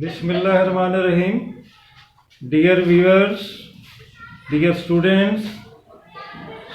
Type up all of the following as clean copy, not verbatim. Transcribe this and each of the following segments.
Bismillahirrahmanirrahim. Dear viewers, dear students,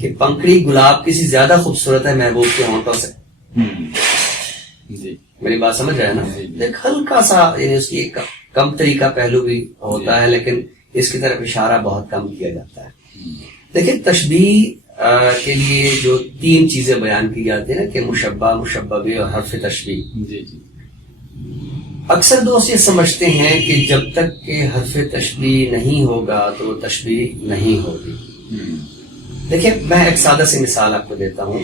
کہ پنکھڑی گلاب کی سی زیادہ خوبصورت ہے محبوب کے ہونٹوں سے. جی میری بات سمجھ رہے ہیں نا؟ ایک ہلکا سا یعنی اس کی ایک کم طریقہ پہلو بھی ہوتا ہے لیکن اس کی طرف اشارہ بہت کم کیا جاتا ہے. دیکھیں تشبیہ کے لیے جو 3 چیزیں بیان کی جاتی ہیں نا کہ مشبہ، مشبہ بھی اور حرف تشبیہ. جی جی اکثر دوست یہ سمجھتے ہیں کہ جب تک کہ حرف تشبیہ نہیں ہوگا تو وہ تشبیہ نہیں ہوگی. دیکھیں میں ایک سادہ سی مثال آپ کو دیتا ہوں.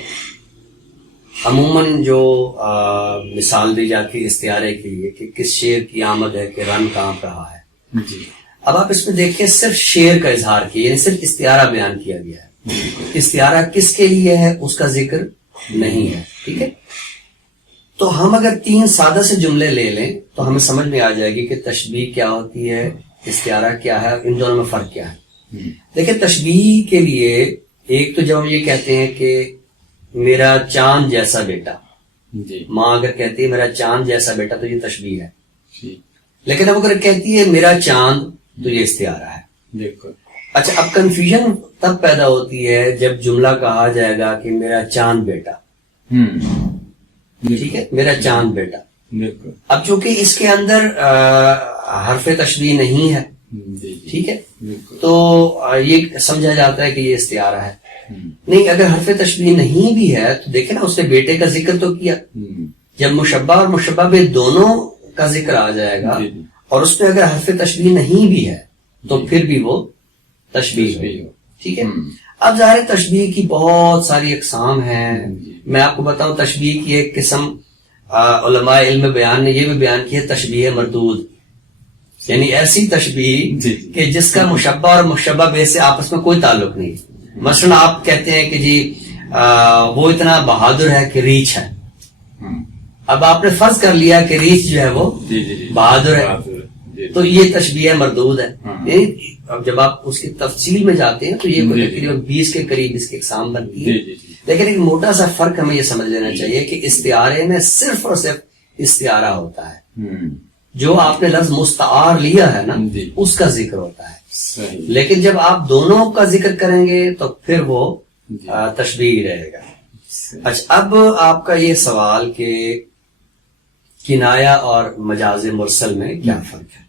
عموماً جو مثال دی جاتی ہے استعارے کے لیے کہ کس شعر کی آمد ہے کہ رن کانپ رہا ہے. جی اب آپ اس میں دیکھیں صرف شعر کا اظہار کیا یعنی صرف استعارہ بیان کیا گیا ہے. استعارہ کس کے لیے ہے اس کا ذکر نہیں ہے. ٹھیک ہے، تو ہم اگر 3 سادہ سے جملے لے لیں تو ہمیں سمجھ میں آ جائے گی کہ تشبیہ کیا ہوتی ہے، استعارہ کیا ہے، ان دونوں میں فرق کیا ہے. دیکھیں تشبیہ کے لیے ایک تو جب ہم یہ کہتے ہیں کہ میرا چاند جیسا بیٹا، جی ماں اگر کہتی ہے میرا چاند جیسا بیٹا تو یہ تشبیہ ہے. جی لیکن اب اگر کہتی ہے میرا چاند تو یہ استعارہ ہے. بالکل. اچھا اب کنفیوژن تب پیدا ہوتی ہے جب جملہ کہا جائے گا کہ میرا چاند بیٹا. ٹھیک ہے، میرا چاند بیٹا. بالکل. اب چونکہ اس کے اندر حرف تشبیہ نہیں ہے، ٹھیک ہے، تو یہ سمجھا جاتا ہے کہ یہ استعارہ ہے. نہیں، اگر حرف تشبیہ نہیں بھی ہے تو دیکھیں نا اس نے بیٹے کا ذکر تو کیا. جب مشبہ اور مشبہ بھی دونوں کا ذکر آ جائے گا اور اس میں اگر حرف تشبیہ نہیں بھی ہے تو پھر بھی وہ تشبیہ ہو. ٹھیک ہے. اب ظاہر تشبیہ کی بہت ساری اقسام ہیں. میں آپ کو بتاؤں تشبیہ کی ایک قسم علماء علم بیان نے یہ بھی بیان کی ہے تشبیہ مردود، یعنی ایسی تشبیہ کہ جس کا مشبہ اور مشبہ بہ سے آپس میں کوئی تعلق نہیں. مثلا آپ کہتے ہیں کہ جی وہ اتنا بہادر ہے کہ ریچھ ہے. اب آپ نے فرض کر لیا کہ ریچھ جو ہے وہ بہادر ہے تو یہ تشبیہ مردود ہے. اب جب آپ اس کی تفصیل میں جاتے ہیں تو یہ تقریباً 20 کے قریب اس کی اقسام بنتی ہے. لیکن ایک موٹا سا فرق ہمیں یہ سمجھ لینا چاہیے کہ استعارے میں صرف اور صرف استعارہ ہوتا ہے. جو آپ نے لفظ مستعار لیا ہے نا اس کا ذکر ہوتا ہے. لیکن جب آپ دونوں کا ذکر کریں گے تو پھر وہ تشبیہ رہے گا. اچھا اب آپ کا یہ سوال کہ کنایہ اور مجاز مرسل میں کیا فرق ہے.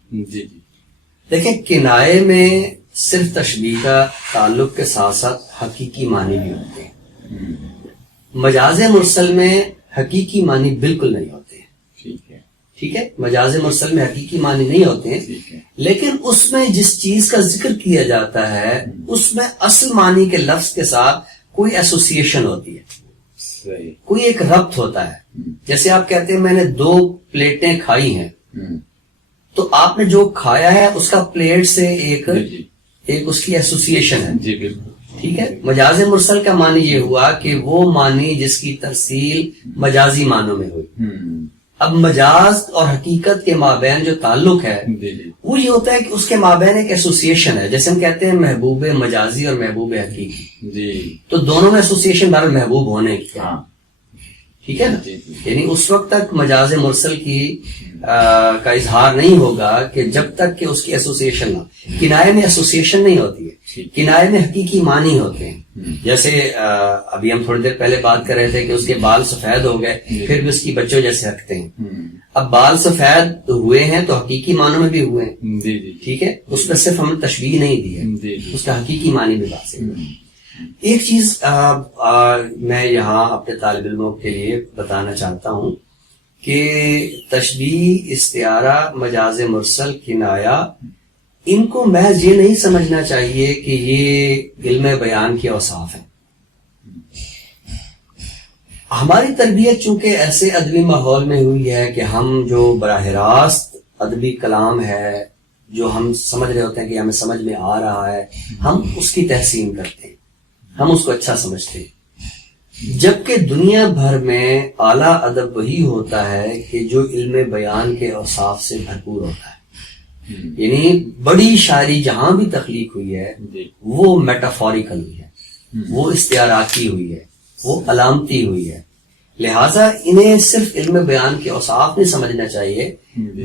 دیکھیں کنایے میں صرف تشبیہ کا تعلق کے ساتھ ساتھ حقیقی معنی بھی ہوتے ہیں. مجاز مرسل میں حقیقی معنی بالکل نہیں ہوتے. ٹھیک ہے، مجاز مرسل میں حقیقی معنی نہیں ہوتے ہیں لیکن اس میں جس چیز کا ذکر کیا جاتا ہے اس میں اصل معنی کے لفظ کے ساتھ کوئی ایسوسیشن ہوتی ہے، کوئی ایک ربط ہوتا ہے. جیسے آپ کہتے ہیں میں نے 2 پلیٹیں کھائی ہیں تو آپ نے جو کھایا ہے اس کا پلیٹ سے ایک اس کی ایسوسیشن ہے. ٹھیک ہے، مجاز مرسل کا معنی یہ ہوا کہ وہ معنی جس کی ترسیل مجازی معنوں میں ہوئی. اب مجاز اور حقیقت کے مابین جو تعلق ہے وہ یہ ہوتا ہے کہ اس کے مابین ایک ایسوسیشن ہے. جیسے ہم کہتے ہیں محبوب مجازی اور محبوب حقیقی، تو دونوں میں ایسوسیشن بہرحال محبوب ہونے کی. ٹھیک ہے نا، یعنی اس وقت تک مجاز مرسل کی کا اظہار نہیں ہوگا کہ جب تک کہ اس کی ایسوسیشن نہ. کنایے میں ایسوسیشن نہیں ہوتی ہے، کنایے میں حقیقی معنی ہوتے ہیں. جیسے ابھی ہم تھوڑی دیر پہلے بات کر رہے تھے کہ اس کے بال سفید ہو گئے پھر بھی اس کی بچوں جیسے رکھتے ہیں. اب بال سفید ہوئے ہیں تو حقیقی معنوں میں بھی ہوئے ہیں. ٹھیک ہے، اس میں صرف ہم نے تشبیہ نہیں دی ہے، اس کا حقیقی معنی بھی واضح ہے. ایک چیز میں یہاں اپنے طالب علموں کے لیے بتانا چاہتا ہوں کہ تشبیہ، استعارہ، مجاز مرسل، کنایہ، ان کو محض یہ نہیں سمجھنا چاہیے کہ یہ علم بیان کے اوصاف ہیں. ہماری تربیت چونکہ ایسے ادبی ماحول میں ہوئی ہے کہ ہم جو براہ راست ادبی کلام ہے جو ہم سمجھ رہے ہوتے ہیں کہ ہمیں سمجھ میں آ رہا ہے ہم اس کی تحسین کرتے ہیں، ہم اس کو اچھا سمجھتے ہیں. جبکہ دنیا بھر میں اعلیٰ ادب وہی ہوتا ہے کہ جو علم بیان کے اوصاف سے بھرپور ہوتا ہے. یعنی بڑی شاعری جہاں بھی تخلیق ہوئی ہے وہ میٹافوریکل ہوئی ہے، وہ استعاراتی ہوئی ہے، وہ علامتی ہوئی ہے. لہٰذا انہیں صرف علم بیان کے اوصاف نہیں سمجھنا چاہیے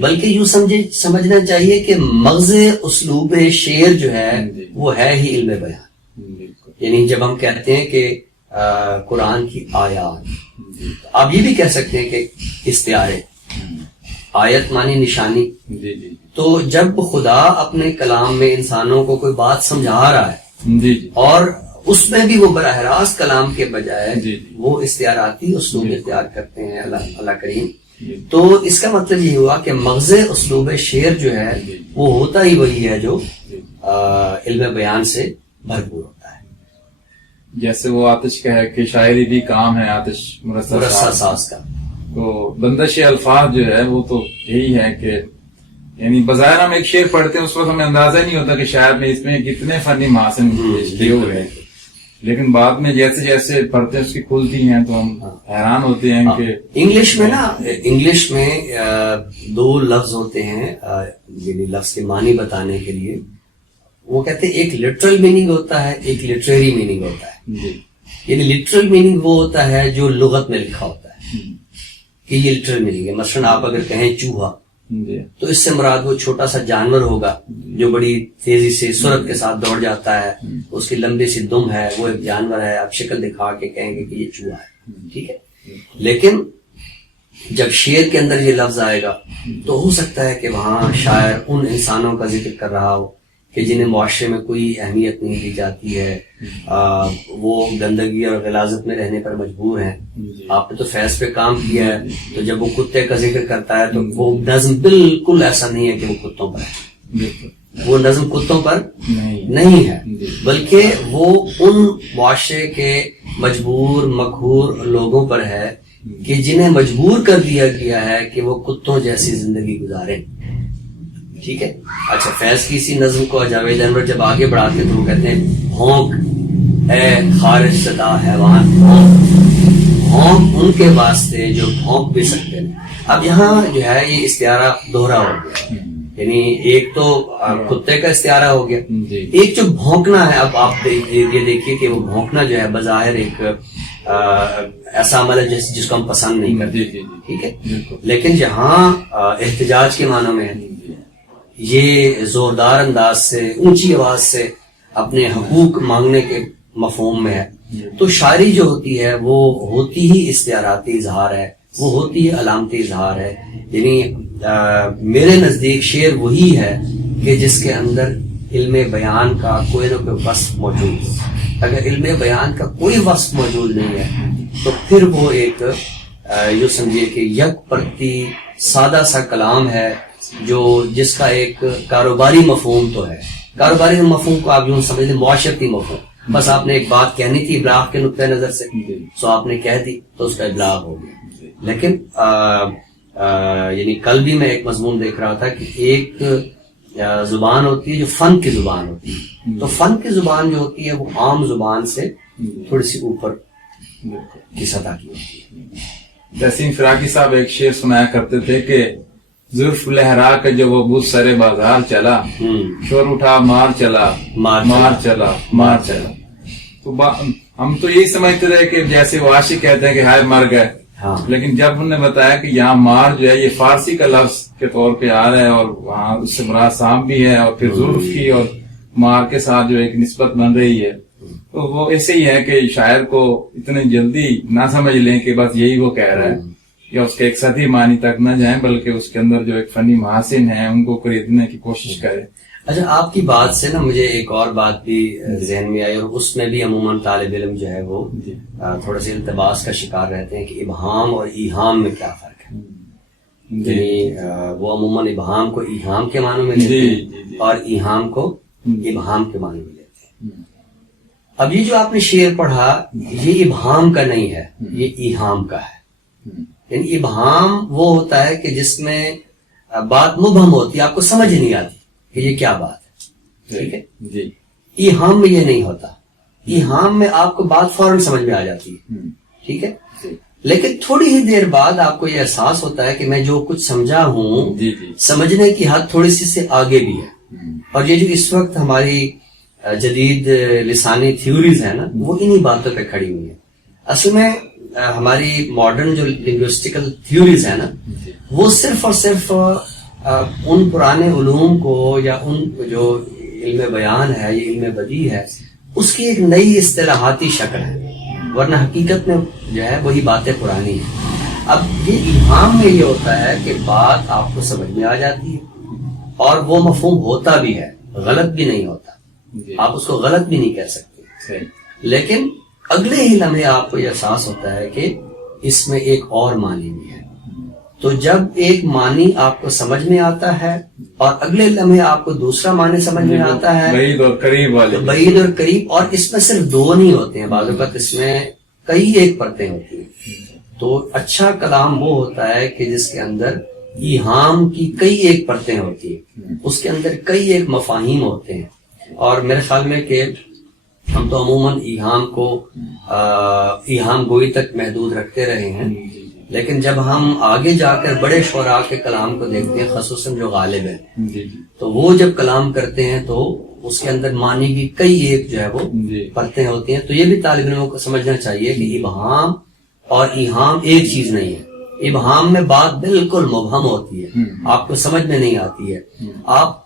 بلکہ یوں سمجھنا چاہیے کہ مغز اسلوب شعر جو ہے وہ ہے ہی علم بیان. یعنی جب ہم کہتے ہیں کہ قرآن کی آیات، آپ یہ بھی کہہ سکتے ہیں کہ استعارے، آیت مانی نشانی. جی جی تو جب خدا اپنے کلام میں انسانوں کو کوئی بات سمجھا رہا ہے جی جی اور اس میں بھی وہ براہ راست کلام کے بجائے جی. وہ استعاراتی اسلوب اختیار کرتے ہیں اللہ کریم، جی. تو اس کا مطلب یہ ہوا کہ مغز اسلوب شعر جو ہے وہ ہوتا ہی وہی ہے جو علم بیان سے بھرپور ہوتا ہے. جیسے وہ آتش کا ہے کہ شاعری بھی کام ہے آتش مرصع ساز کا. تو بندش الفاظ جو ہے وہ تو یہی ہے کہ یعنی بظاہر ہم ایک شعر پڑھتے ہیں اس وقت ہمیں اندازہ نہیں ہوتا کہ شاعر نے اس میں کتنے فنی محاسن کیے ہوئے ہیں، لیکن بعد میں جیسے جیسے پڑھتے ہیں اس کی کھلتی ہیں تو ہم حیران ہوتے ہیں کہ انگلش میں نا، انگلش میں دو لفظ ہوتے ہیں یعنی لفظ کے معنی بتانے کے لیے. وہ کہتے ہیں ایک لٹرل میننگ ہوتا ہے، ایک لٹریری میننگ ہوتا ہے. جی یعنی لٹرل میننگ وہ ہوتا ہے جو لغت میں لکھا ہوتا ہے کہ یہ لٹرل میننگ ہے. مثلاً آپ اگر کہیں چوہا جی تو اس سے مراد وہ چھوٹا سا جانور ہوگا جو بڑی تیزی سے سرعت کے ساتھ دوڑ جاتا ہے، اس کی لمبی سی دم ہے، وہ ایک جانور ہے. آپ شکل دکھا کے کہیں گے کہ یہ چوہا ہے، ٹھیک ہے. لیکن جب شعر کے اندر یہ لفظ آئے گا تو ہو سکتا ہے کہ وہاں شاعر ان انسانوں کا ذکر کر رہا ہو کہ جنہیں معاشرے میں کوئی اہمیت نہیں دی جاتی ہے، وہ گندگی اور غلاظت میں رہنے پر مجبور ہیں. آپ نے تو فیض پہ کام کیا ہے، تو جب وہ کتے کا ذکر کرتا ہے تو وہ نظم بالکل ایسا نہیں ہے کہ وہ کتوں پر ہے. وہ نظم کتوں پر نہیں ہے، بلکہ وہ ان معاشرے کے مجبور مقہور لوگوں پر ہے کہ جنہیں مجبور کر دیا گیا ہے کہ وہ کتوں جیسی زندگی گزاریں. ٹھیک ہے. اچھا، فیض کی اسی نظم کو جاوید انور جب آگے بڑھاتے ہیں تو وہ کہتے ہیں بھونک اے خارج شدہ حیوان بھونک، بھونک ان کے واسطے جو بھونک بھی سکتے ہیں. اب یہاں جو ہے یہ استعارہ دوہرا ہو گیا، یعنی ایک تو کتے کا استعارہ ہو گیا، ایک جو بھونکنا ہے. اب آپ یہ دیکھیے کہ وہ بھونکنا جو ہے بظاہر ایک ایسا عمل ہے جس کو ہم پسند نہیں کرتے، ٹھیک ہے. لیکن جہاں احتجاج کے معنوں میں ہے، یہ زوردار انداز سے اونچی آواز سے اپنے حقوق مانگنے کے مفہوم میں ہے، تو شاعری جو ہوتی ہے وہ ہوتی ہی استعاراتی اظہار ہے، وہ ہوتی ہے علامتی اظہار ہے. یعنی میرے نزدیک شعر وہی ہے کہ جس کے اندر علم بیان کا کوئی نہ کوئی وصف موجود ہے. اگر علم بیان کا کوئی وصف موجود نہیں ہے تو پھر وہ ایک یوں سمجھیے کہ یک پرتی سادہ سا کلام ہے جو جس کا ایک کاروباری مفہوم تو ہے. کاروباری مفہوم کو آپ یوں سمجھ لیں معاشرتی مفہوم. بس آپ نے ایک بات کہنی تھی ابلاغ کے نقطۂ نظر سے، سو آپ نے کہہ دی تو اس کا ابلاغ ہو گیا. لیکن یعنی کل بھی میں ایک مضمون دیکھ رہا تھا کہ ایک زبان ہوتی ہے جو فن کی زبان ہوتی ہے. تو فن کی زبان جو ہوتی ہے وہ عام زبان سے تھوڑی سی اوپر کی سطح کی ہوتی ہے. تحسین فراقی صاحب ایک شعر سنایا کرتے تھے کہ زلف لہرا کے جب وہ بت سرے بازار چلا، شور اٹھا مار چلا مار چلا مار چلا. تو ہم تو یہی سمجھتے رہے کہ جیسے وہ عاشق کہتے ہیں کہ ہائے مر گئے، لیکن جب انہوں نے بتایا کہ یہاں مار جو ہے یہ فارسی کا لفظ کے طور پہ آ رہا ہے اور وہاں اس سے مراد سام بھی ہے اور پھر زلف کی اور مار کے ساتھ جو ایک نسبت بن رہی ہے، تو وہ ایسے ہی ہے کہ شاعر کو اتنی جلدی نہ سمجھ لیں کہ بس یہی وہ کہہ رہا ہے، یا اس کے ایک سطحی معنی تک نہ جائیں بلکہ اس کے اندر جو ایک فنی محاسن ہیں ان کو خریدنے کی کوشش کرے. اچھا، آپ کی بات سے نا مجھے ایک اور بات بھی ذہن میں آئی، اور اس میں بھی عموماً طالب علم جو ہے وہ تھوڑا سا التباس کا شکار رہتے ہیں کہ ابہام اور ایہام میں کیا فرق ہے. یعنی وہ عموماً ابہام کو ایہام کے معنوں میں لیتے ہیں اور ایہام کو ابہام کے معنوں میں لیتے ہیں. اب یہ جو آپ نے شعر پڑھا یہ ابہام کا نہیں ہے، یہ ایہام کا ہے. یعنی ابہام وہ ہوتا ہے کہ جس میں بات مبہم ہوتی ہے، آپ کو سمجھ نہیں آتی کہ یہ کیا بات ہے، ٹھیک ہے. ایہام میں یہ نہیں ہوتا. ایہام میں آپ کو بات فوراً سمجھ میں آ جاتی ہے، ٹھیک ہے. لیکن تھوڑی ہی دیر بعد آپ کو یہ احساس ہوتا ہے کہ میں جو کچھ سمجھا ہوں سمجھنے کی حد تھوڑی سی سے آگے بھی ہے. اور یہ جو اس وقت ہماری جدید لسانی تھیوریز ہیں نا وہ انہی باتوں پہ کھڑی ہوئی ہیں. اصل میں ہماری ماڈرن جو لنگوسٹیکل تھیوریز ہیں نا وہ صرف اور صرف ان پرانے علوم کو یا ان جو علم بیان ہے یا علم بدیع ہے اس کی ایک نئی اصطلاحاتی شکل ہے، ورنہ حقیقت میں جو ہے وہی باتیں پرانی ہیں۔ اب یہ ابہام میں یہ ہوتا ہے کہ بات آپ کو سمجھ میں آ جاتی ہے اور وہ مفہوم ہوتا بھی ہے، غلط بھی نہیں ہوتا، آپ اس کو غلط بھی نہیں کہہ سکتے، لیکن اگلے ہی لمحے آپ کو یہ احساس ہوتا ہے کہ اس میں ایک اور معنی بھی ہے۔ تو جب ایک معنی آپ کو سمجھ میں آتا ہے اور اگلے لمحے آپ کو دوسرا معنی سمجھ میں آتا ہے، بعید اور قریب والے، بعید اور قریب، اور اس میں صرف دو نہیں ہوتے ہیں، بعض اوقات اس میں کئی ایک پرتیں ہوتی ہیں۔ تو اچھا کلام وہ ہوتا ہے کہ جس کے اندر ایہام کی کئی ایک پرتیں ہوتی ہیں، اس کے اندر کئی ایک مفاہیم ہوتے ہیں، اور میرے خیال میں کہ ہم تو عموماً ایہام کو ایہام گوئی تک محدود رکھتے رہے ہیں، لیکن جب ہم آگے جا کر بڑے شعراء کے کلام کو دیکھتے ہیں، خصوصاً جو غالب ہیں، تو وہ جب کلام کرتے ہیں تو اس کے اندر معنی کی کئی ایک جو ہے وہ پرتیں ہوتی ہیں۔ تو یہ بھی طالب علموں کو سمجھنا چاہیے کہ ابہام اور ایہام ایک چیز نہیں ہے۔ ابہام میں بات بالکل مبہم ہوتی ہے، آپ کو سمجھ میں نہیں آتی ہے، آپ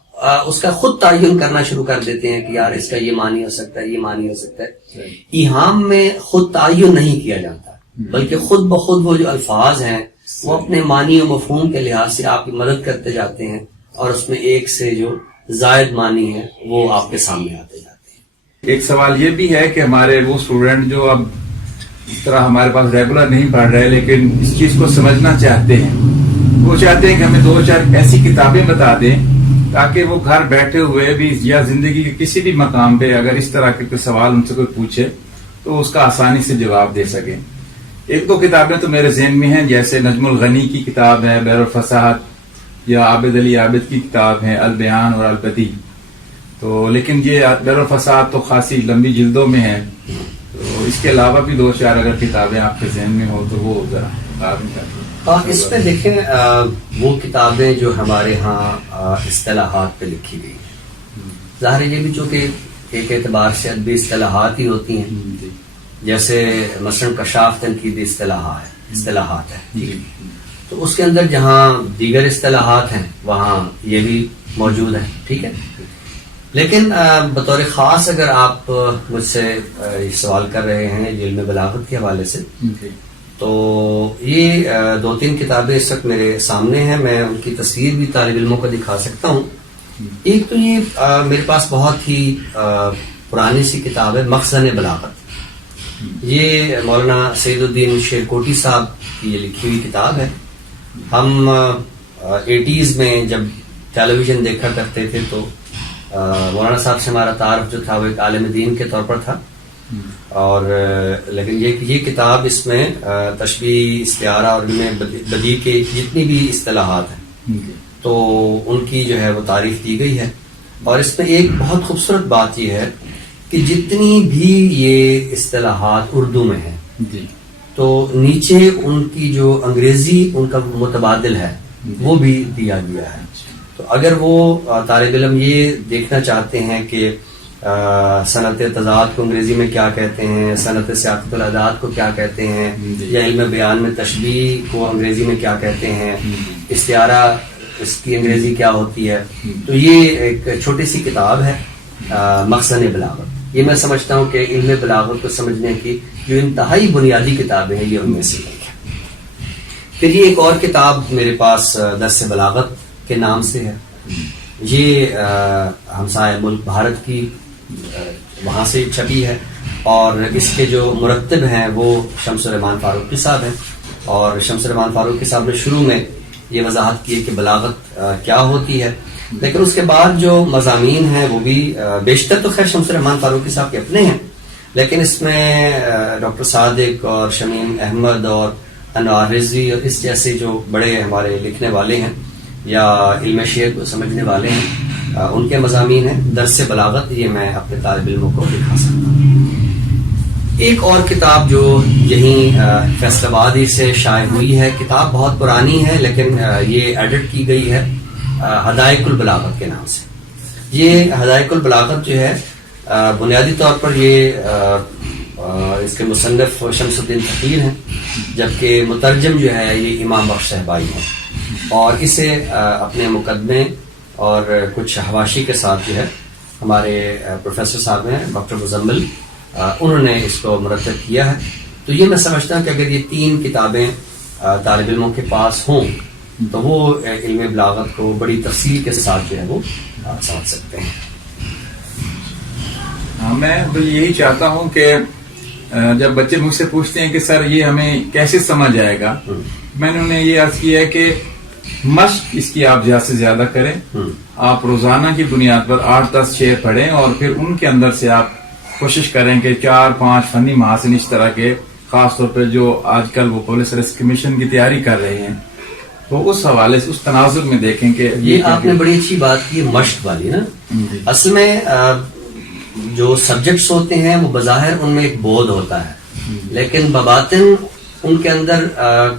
اس کا خود تعین کرنا شروع کر دیتے ہیں کہ یار اس کا یہ معنی ہو سکتا ہے، یہ معنی ہو سکتا ہے۔ ایہام میں خود تعین نہیں کیا جاتا، بلکہ خود بخود وہ جو الفاظ ہیں وہ اپنے معنی و مفہوم کے لحاظ سے آپ کی مدد کرتے جاتے ہیں، اور اس میں ایک سے جو زائد معنی ہے وہ آپ کے سامنے آتے جاتے ہیں۔ ایک سوال یہ بھی ہے کہ ہمارے وہ اسٹوڈنٹ جو اب اس طرح ہمارے پاس ریگولر نہیں پڑھ رہے لیکن اس چیز کو سمجھنا چاہتے ہیں، وہ چاہتے ہیں کہ ہمیں 2-4 ایسی کتابیں بتا دیں تاکہ وہ گھر بیٹھے ہوئے بھی یا زندگی کے کسی بھی مقام پہ اگر اس طرح کے کوئی سوال ان سے کوئی پوچھے تو اس کا آسانی سے جواب دے سکیں۔ 1-2 کتابیں تو میرے ذہن میں ہیں، جیسے نجم الغنی کی کتاب ہے بحر الفصاحت، یا عابد علی عابد کی کتاب ہے البیان اور البدیع۔ تو لیکن یہ بحر الفصاحت تو خاصی لمبی جلدوں میں ہے، تو اس کے علاوہ بھی 2-4 اگر کتابیں آپ کے ذہن میں ہو تو وہ ذرا بتا دیں۔ اس میں دیکھیں وہ کتابیں جو ہمارے ہاں اصطلاحات پہ لکھی گئی ہیں، ظاہر ہے یہ بھی چونکہ ایک اعتبار سے ادبی اصطلاحات ہی ہوتی ہیں، جیسے مثلا کشاف تنقیدی اصطلاحات ہے، تو اس کے اندر جہاں دیگر اصطلاحات ہیں وہاں یہ بھی موجود ہے، ٹھیک ہے۔ لیکن بطور خاص اگر آپ مجھ سے یہ سوال کر رہے ہیں علم بلاغت کے حوالے سے، تو یہ 2-3 کتابیں اس وقت میرے سامنے ہیں، میں ان کی تصویر بھی طالب علموں کو دکھا سکتا ہوں۔ ایک تو یہ میرے پاس بہت ہی پرانی سی کتاب ہے مخزن بلاغت، یہ مولانا سعید الدین شیرکوٹی صاحب کی یہ لکھی ہوئی کتاب ہے۔ ہم 80s میں جب ٹیلی ویژن دیکھا کرتے تھے تو مولانا صاحب سے ہمارا تعارف جو تھا وہ ایک عالم دین کے طور پر تھا، اور لیکن یہ کتاب اس میں تشبیہ، استعارہ اور علم بدیع کے جتنی بھی اصطلاحات ہیں تو ان کی جو ہے وہ تعریف دی گئی ہے، اور اس میں ایک بہت خوبصورت بات یہ ہے کہ جتنی بھی یہ اصطلاحات اردو میں ہیں تو نیچے ان کی جو انگریزی ان کا متبادل ہے وہ بھی دیا گیا ہے۔ تو اگر وہ طالب علم یہ دیکھنا چاہتے ہیں کہ صنعت تضاد کو انگریزی میں کیا کہتے ہیں، صنعت سیاقت الاداد کو کیا کہتے ہیں، یا علم بیان میں تشبیہ کو انگریزی میں کیا کہتے ہیں، استعارہ اس کی انگریزی کیا ہوتی ہے، تو یہ ایک چھوٹی سی کتاب ہے مخزن بلاغت۔ یہ میں سمجھتا ہوں کہ علم بلاغت کو سمجھنے کی جو انتہائی بنیادی کتابیں ہیں یہ ان میں سے ایک ہے۔ پھر یہ ایک اور کتاب میرے پاس درس بلاغت کے نام سے ہے، یہ ہمسائے ملک بھارت کی وہاں سے چھپی ہے، اور اس کے جو مرتب ہیں وہ شمس الرحمان فاروقی صاحب ہیں، اور شمس الرحمان فاروقی صاحب نے شروع میں یہ وضاحت کی ہے کہ بلاغت کیا ہوتی ہے، لیکن اس کے بعد جو مضامین ہیں وہ بھی بیشتر تو خیر شمس الرحمان فاروقی صاحب کے اپنے ہیں، لیکن اس میں ڈاکٹر صادق اور شمیم احمد اور انوار رضوی اور اس جیسے جو بڑے ہمارے لکھنے والے ہیں یا علم شعر کو سمجھنے والے ہیں ان کے مضامین ہیں۔ درس بلاغت یہ میں اپنے طالب علموں کو دکھا سکتا ہوں۔ ایک اور کتاب جو یہیں فیصل آبادی سے شائع ہوئی ہے، کتاب بہت پرانی ہے لیکن یہ ایڈٹ کی گئی ہے حدائق البلاغت کے نام سے۔ یہ حدائق البلاغت جو ہے بنیادی طور پر یہ اس کے مصنف شمس الدین فقیر ہیں، جبکہ مترجم جو ہے یہ امام بخش صاحبائی ہیں، اور اسے اپنے مقدمے اور کچھ حواشی کے ساتھ جو ہے ہمارے پروفیسر صاحب ہیں ڈاکٹر مزمل، انہوں نے اس کو مرتب کیا ہے. تو یہ میں سمجھتا ہوں کہ اگر یہ 3 کتابیں طالب علموں کے پاس ہوں تو وہ علم بلاغت کو بڑی تفصیل کے ساتھ جو ہے وہ سمجھ سکتے ہیں. میں یہی چاہتا ہوں کہ جب بچے مجھ سے پوچھتے ہیں کہ سر یہ ہمیں کیسے سمجھ آئے گا، میں نے انہیں یہ عرض کیا ہے کہ مشق اس کی آپ زیادہ سے زیادہ کریں. آپ روزانہ کی بنیاد پر 8-10 شعر پڑھیں اور پھر ان کے اندر سے آپ کوشش کریں کہ 4-5 فنی محاسن اس طرح کے، خاص طور پہ جو آج کل وہ پولیس سروس کمیشن کی تیاری کر رہے ہیں، تو اس حوالے سے اس تناظر میں دیکھیں کہ یہ آپ نے بڑی اچھی بات کی مشق والی نا. اصل میں جو سبجیکٹس ہوتے ہیں وہ بظاہر ان میں ایک بودھ ہوتا ہے، لیکن بباطن ان کے اندر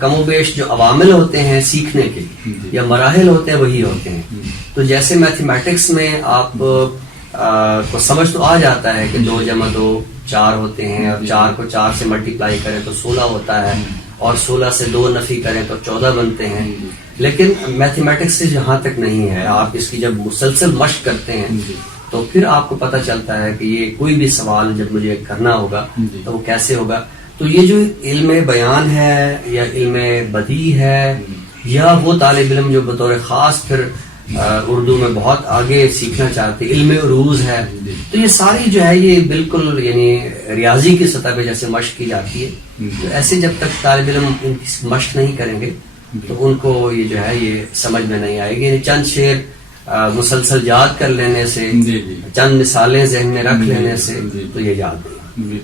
کم و بیش جو عوامل ہوتے ہیں سیکھنے کے یا مراحل ہوتے ہیں وہی ہوتے ہیں. تو جیسے میتھمیٹکس میں آپ کو سمجھ تو آ جاتا ہے کہ 2 × 2 4 ہوتے ہیں، اور 4 کو 4 سے ملٹیپلائی کریں تو 16 ہوتا ہے، اور 16 سے 2 نفی کریں تو 14 بنتے ہیں. لیکن میتھمیٹکس سے جہاں تک نہیں ہے، آپ اس کی جب مسلسل مشق کرتے ہیں تو پھر آپ کو پتہ چلتا ہے کہ یہ کوئی بھی سوال جب مجھے کرنا ہوگا تو وہ کیسے ہوگا. تو یہ جو علم بیان ہے یا علم بدیع ہے، یا وہ طالب علم جو بطور خاص پھر اردو میں بہت آگے سیکھنا چاہتے، علم عروض ہے، تو یہ ساری جو ہے یہ بالکل یعنی ریاضی کی سطح پہ جیسے مشق کی جاتی ہے. تو ایسے جب تک طالب علم ان کی مشق نہیں کریں گے تو ان کو یہ جو ہے یہ سمجھ میں نہیں آئے گی. یعنی چند شعر مسلسل یاد کر لینے سے، چند مثالیں ذہن میں رکھ لینے سے تو یہ یاد نہیں.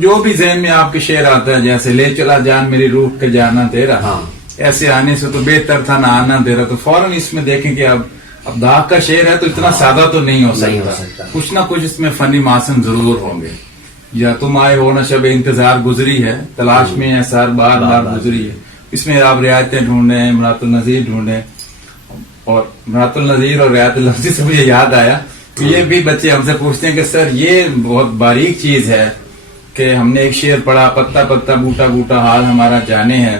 جو بھی ذہن میں آپ کے شعر آتا ہے، جیسے لے چلا جان میری روح کے جانا تیرا، ایسے آنے سے تو بہتر تھا نہ آنا تیرا، تو فوراً اس میں دیکھیں کہ اب داغ کا شعر ہے تو اتنا سادہ تو نہیں ہو سکتا، کچھ نہ کچھ اس میں فنی محاسن ضرور ہوں گے. یا تم آئے ہو نہ شب انتظار گزری ہے، تلاش میں اثر بار بار گزری ہے، اس میں آپ رعایتیں ڈھونڈیں، امراۃ النظیر ڈھونڈیں. اور امراۃ النظیر اور رعایت اللفظی سے مجھے یاد آیا کہ یہ بھی بچے ہم سے پوچھتے ہیں کہ سر یہ بہت باریک چیز ہے کہ ہم نے ایک شعر پڑھا، پتا پتا بوٹا بوٹا حال ہمارا جانے ہے،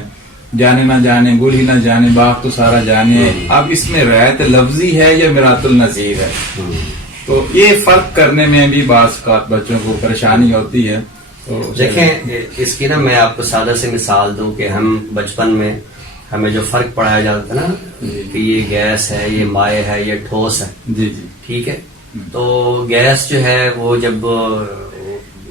جانے نہ جانے گل ہی نہ جانے باغ تو سارا جانے. اب اس میں رعایت لفظی ہے یا امراۃ النظیر ہے، تو یہ فرق کرنے میں بھی بعض اوقات بچوں کو پریشانی ہوتی ہے. تو دیکھیں اس کی نا میں آپ کو سادہ سے مثال دوں کہ ہم بچپن میں ہمیں جو فرق پڑھایا جاتا تھا نا کہ یہ گیس ہے، یہ مائع ہے، یہ ٹھوس ہے. جی ٹھیک ہے. تو گیس جو ہے وہ جب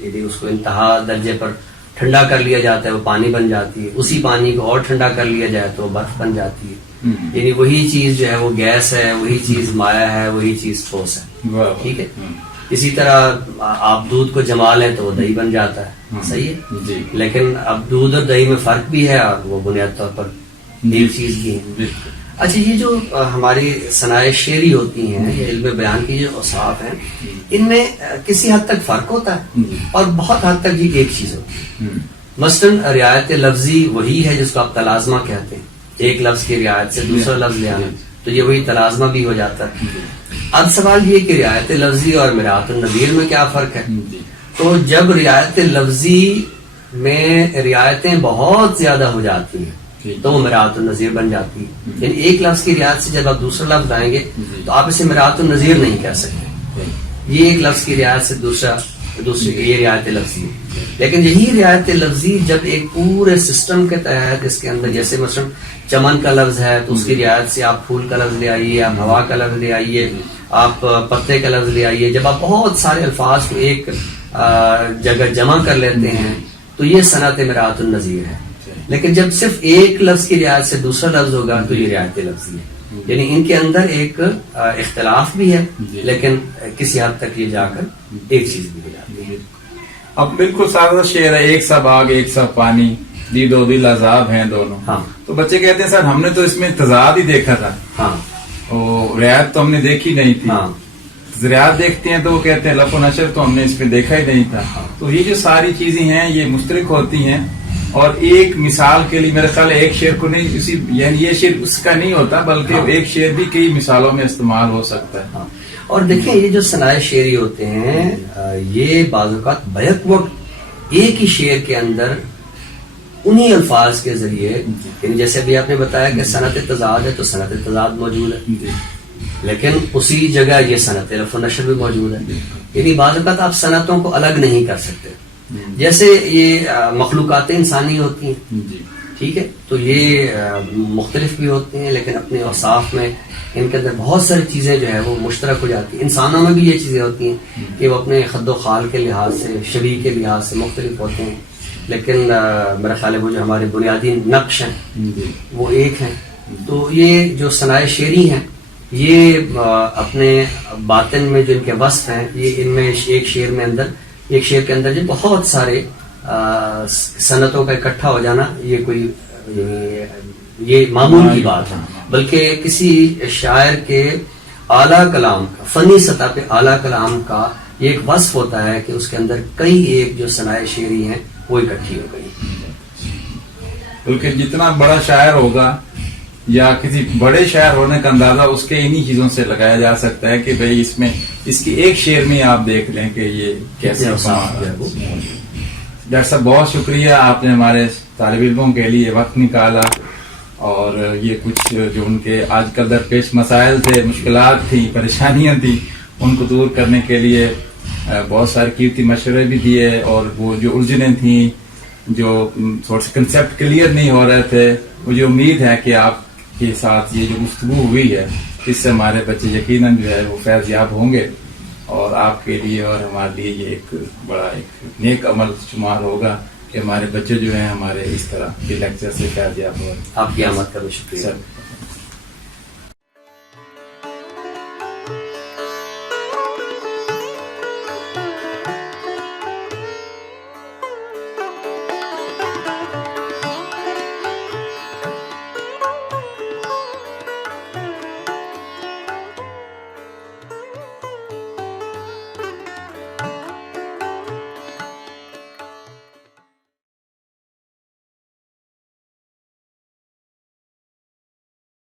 اس کو انتہا درجے پر ٹھنڈا کر لیا جاتا ہے وہ پانی بن جاتی ہے، اسی پانی کو اور ٹھنڈا کر لیا جائے تو برف بن جاتی ہے. یعنی وہی چیز جو ہے وہ گیس ہے، وہی چیز مائع ہے، وہی چیز ٹھوس ہے. ٹھیک ہے. اسی طرح آپ دودھ کو جما لیں تو وہ دہی بن جاتا ہے. صحیح ہے. لیکن اب دودھ اور دہی میں فرق بھی ہے اور وہ بنیاد طور پر ایک چیز کی ہے. اچھا، یہ جو ہماری صنائع شعری ہوتی ہیں یا علم بیان کی جو اوصاف ہیں، ان میں کسی حد تک فرق ہوتا ہے اور بہت حد تک یہ ایک چیز ہوتی ہے. مثلاً رعایت لفظی وہی ہے جس کو آپ تلازمہ کہتے ہیں، ایک لفظ کی رعایت سے دوسرا لفظ لے آنا، تو یہ وہی تلازمہ بھی ہو جاتا ہے. اب سوال یہ کہ رعایت لفظی اور امراۃ النظیر میں کیا فرق ہے. تو جب رعایت لفظی میں رعایتیں بہت زیادہ ہو جاتی ہیں تو وہ امراۃ النظیر بن جاتی ہے. یعنی ایک لفظ کی رعایت سے جب آپ دوسرا لفظ لائیں گے تو آپ اسے امراۃ النظیر نہیں کہہ سکتے. یہ ایک لفظ کی رعایت سے دوسری یہ رعایت لفظی ہے. لیکن یہی رعایت لفظی جب ایک پورے سسٹم کے تحت اس کے اندر، جیسے مثلا چمن کا لفظ ہے تو اس کی رعایت سے آپ پھول کا لفظ لے آئیے، آپ ہوا کا لفظ لے آئیے، آپ پتے کا لفظ لے آئیے. جب آپ بہت سارے الفاظ کو ایک جگہ جمع کر لیتے ہیں تو یہ صنعت امراۃ النظیر ہے. لیکن جب صرف ایک لفظ کی رعایت سے دوسرا لفظ ہوگا تو یہ رعایت لفظی ہے. یعنی ان کے اندر ایک اختلاف بھی ہے لیکن کسی حد تک یہ جا کر ایک چیز بھی ہو جاتی ہے. اب بالکل سادہ شعر ہے، ایک سب آگ ایک سب پانی، دید و دل عذاب ہیں دونوں. تو بچے کہتے ہیں سر ہم نے تو اس میں تضاد ہی دیکھا تھا، رعایت تو ہم نے دیکھی نہیں تھی. زراعت دیکھتے ہیں تو وہ کہتے ہیں لف و نشر تو ہم نے اس میں دیکھا ہی نہیں تھا. تو یہ جو ساری چیزیں ہیں یہ مشترک ہوتی ہیں. اور ایک مثال کے لیے میرا خیال ہے ایک شعر کو نہیں، یعنی یہ شعر اس کا نہیں ہوتا بلکہ ایک شعر بھی کئی مثالوں میں استعمال ہو سکتا ہے. اور دیکھیں یہ جو صنائع شعری ہوتے ہیں یہ بعض اوقات بیک وقت ایک ہی شعر کے اندر انہی الفاظ کے ذریعے، یعنی جیسے ابھی آپ نے بتایا کہ صنعت تضاد ہے تو صنعت تضاد موجود ہے. لیکن اسی جگہ یہ صنعت علف و نشر بھی موجود ہے. یعنی بعض اوقات آپ صنعتوں کو الگ نہیں کر سکتے. جیسے یہ مخلوقات انسانی ہوتی ہیں, ٹھیک ہے, تو یہ مختلف بھی ہوتے ہیں لیکن اپنے اوصاف میں ان کے اندر بہت ساری چیزیں جو ہے وہ مشترک ہو جاتی ہیں. انسانوں میں بھی یہ چیزیں ہوتی ہیں کہ وہ اپنے خد و خال کے لحاظ سے, شبیہ کے لحاظ سے مختلف ہوتے ہیں, لیکن میرا خیال ہے وہ جو ہمارے بنیادی نقش ہیں وہ ایک ہیں. تو یہ جو صنائع شعری ہیں یہ اپنے باطن میں جو ان کے وصف ہیں, یہ ان میں ایک شعر کے اندر جو بہت سارے صنعتوں کا اکٹھا ہو جانا یہ کوئی یہ معمول کی بات ہے, بلکہ کسی شاعر کے اعلیٰ کلام کا, فنی سطح پہ اعلیٰ کلام کا یہ ایک وصف ہوتا ہے کہ اس کے اندر کئی ایک جو صنائع شعری ہیں وہ اکٹھی ہو گئی. بلکہ جتنا بڑا شاعر ہوگا یا کسی بڑے شاعر ہونے کا اندازہ اس کے انہی چیزوں سے لگایا جا سکتا ہے کہ بھئی اس میں اس کی ایک شعر میں آپ دیکھ لیں کہ یہ کیسے کمال ہے. ڈاکٹر صاحب بہت شکریہ, آپ نے ہمارے طالب علموں کے لیے وقت نکالا اور یہ کچھ جو ان کے آج کل درپیش مسائل تھے, مشکلات تھیں, پریشانیاں تھیں, ان کو دور کرنے کے لیے بہت سارے قیمتی مشورے بھی دیے, اور وہ جو الجھنیں تھیں, جو تھوڑے سے کنسیپٹ کلیئر نہیں ہو رہے تھے, مجھے امید ہے کہ آپ کے ساتھ یہ جو گفتگو ہوئی ہے اس سے ہمارے بچے یقیناً جو ہے وہ فیض یاب ہوں گے, اور آپ کے لیے اور ہمارے لیے یہ ایک بڑا ایک نیک عمل شمار ہوگا کہ ہمارے بچے جو ہیں ہمارے اس طرح کے لیکچر سے فیض یاب ہو. آپ کی آمد کا بھی شکریہ.